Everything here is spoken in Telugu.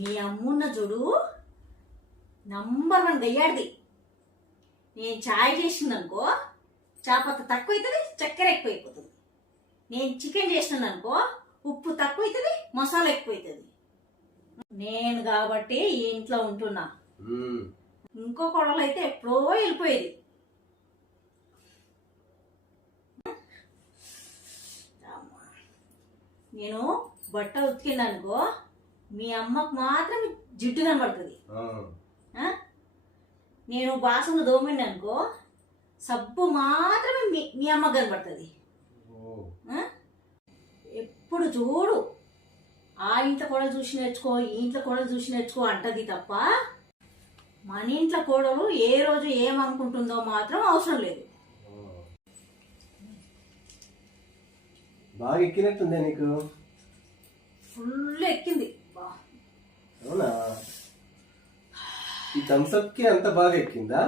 మీ అమ్మున్న చూడు నంబర్ 1 గయ్యాడిది. నేను చాయ్ చేసిందనుకో చాపత్త తక్కువ అవుతుంది, చక్కెర ఎక్కువ అయిపోతుంది. నేను చికెన్ చేసినాననుకో ఉప్పు తక్కువ అవుతుంది, మసాలా ఎక్కువ అవుతుంది. నేను కాబట్టి ఈ ఇంట్లో ఉంటున్నా. ఇంకో కొడలు అయితే ఎప్పుడో వెళ్ళిపోయేది. నేను బట్ట ఉతికిందనుకో మీ అమ్మకు మాత్రం జిడ్డు కనబడుతుంది. నేను బాసనలు దోమిండి అనుకో సబ్బు మాత్రమే మీ అమ్మకు కనబడుతుంది. ఎప్పుడు చూడు ఆ ఇంట్లో కోడలు చూసి నేర్చుకో, ఈ ఇంట్లో కోడలు చూసి నేర్చుకో అంటది తప్ప మన ఇంట్లో కోడలు ఏ రోజు ఏమనుకుంటుందో మాత్రం అవసరం లేదు. బాగా ఎక్కినట్టుందే నీకు? ఫుల్ ఎక్కింది. అవునా? ఈ థమ్స్అప్ కి అంత బాగా ఎక్కిందా?